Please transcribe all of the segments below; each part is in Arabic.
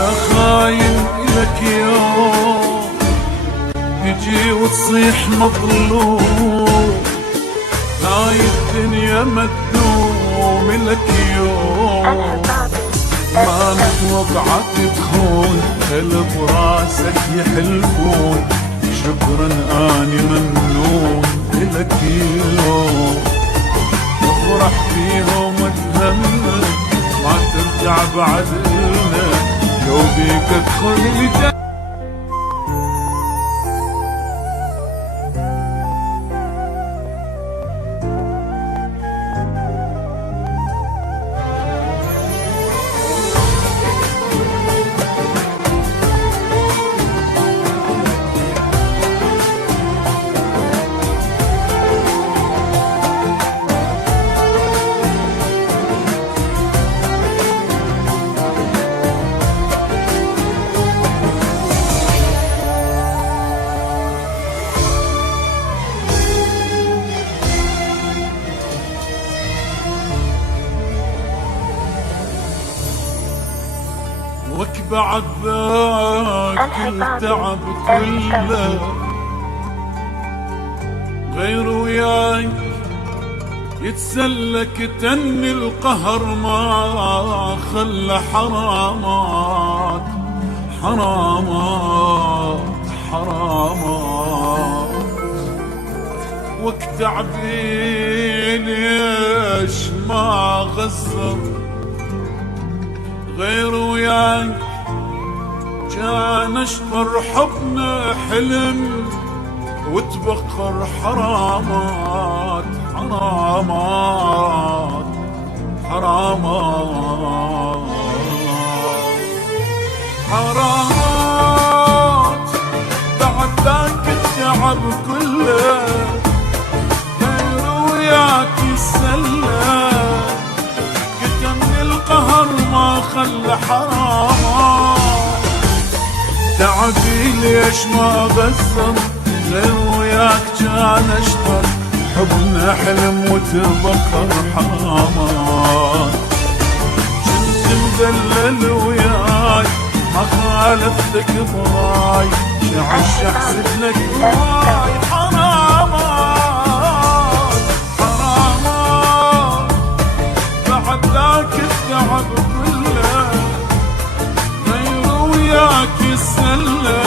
يا خاين إلك يوم تجي وتصيح مظلوم، هاي الدنيا ما تدوم لك يوم، ما متوقعك تخون اللي براسك يحلفون، شكرا اني ممنون الك يوم، افرح فيهم وتهمل ما ترجع بعدنا، لو بيك ادخل الجنة. وك بعد ذاك التعب كله غير وياي يتسلك تني القهر، ما خلى حرامات حرامات حرامات، وك تعبي ليش ما غزر غير وياي كان اشطر حبنا حلم وتبخر حرامات حرامات حرامات حرامات، بعد ذاك التعب كله غير وياك يسلى، كتمني القهر ما خلى حرامات، تعبي ليش ما غزر غير وياك كان اشطر حبنا حلم وتبخر حرامات، كنت مذلل وياي ما خالفتك ضاي، شعش احسب لك هواي حرامات حرامات، بعد ذاك التعب كله غير وياك يسلى،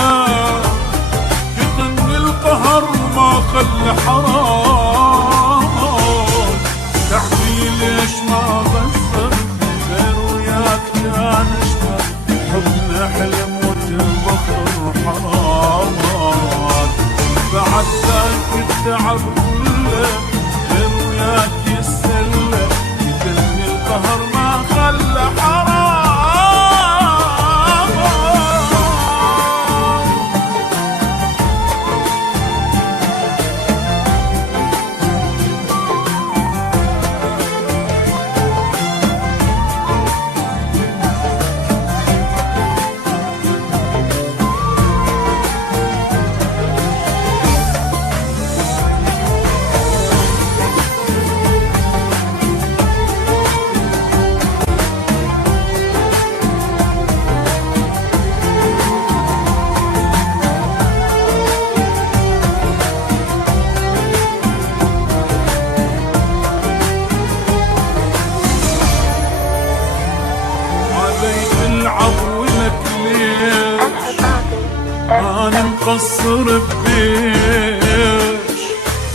كتن القهر ما خلى حرام، تعبي ليش ما غزر غير وياك كان اشطر حبنا حلم وتبخر حرامات، بعد ذاك التعب كله غير وياك يسلى، كتن القهر ما خلى حرام. أنا مقصر ببيش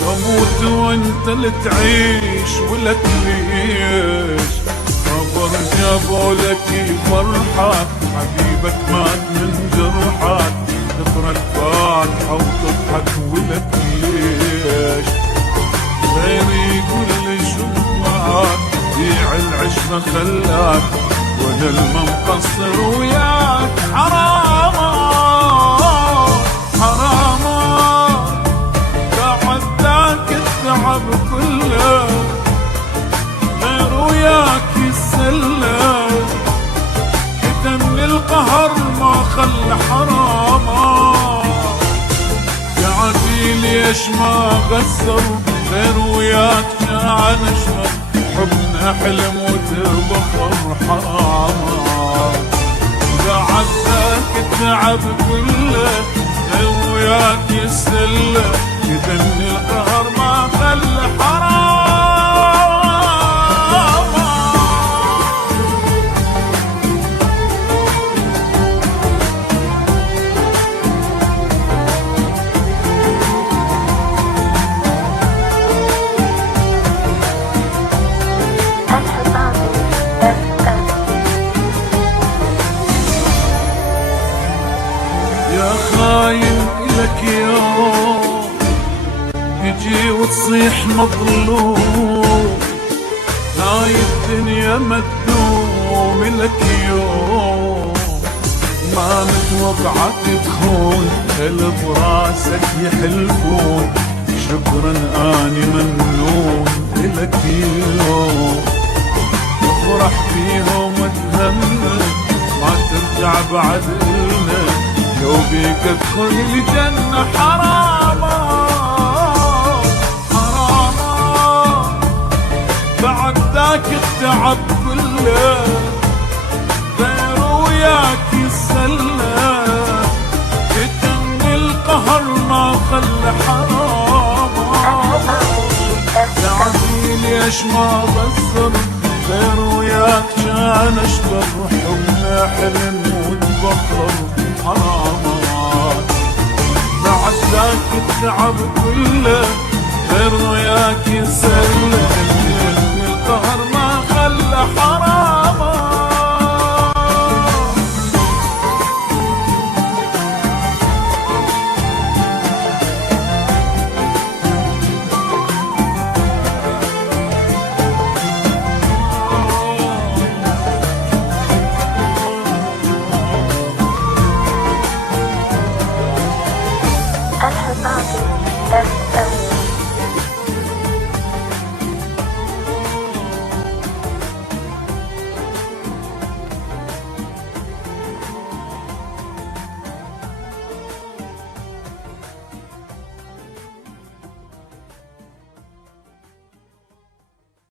وأموت وأنت اللي تعيش ولك ليش، خبر جابوا لك فرحك حبيبك مات من جرحك، تقرا الفاتحة وتضحك ولك ليش، غيري يقول لي شمعك بيع العشرة خلاك، وأنا المقصر وياك حرامات حرامات، بعد ذاك التعب كله غير وياك يسلى، كتمني القهر ما خلى حرامات، تعبي ليش ما غزر غير وياك كان اشطر حبنا حلم وتبخر حرامات، بعد التعب كله غير وياك يسله، يذن القهر ما خلى حرام. يا خاين إلك يوم تجي وتصيح مظلوم، هاي الدنيا مدوم لك يوم، ما متوقعة تخون اللي براسك يحلفون، شكرا اني ممنون لك يوم، افرح فيهم وتهمل ما ترجع بعد لنا، لو بيك ادخل الجنة حراما حراما، بعد ذاك التعب كله غير وياك يسلى، يتم القهر ما خلى حراما. تعرفي ليش ما بصر غير وياك كان اشبر، حبنا حلم وتبخر حرامات، بعد ذاك التعب كله غير وياك يسلى، القهر ما خلى حرامات. الحصاد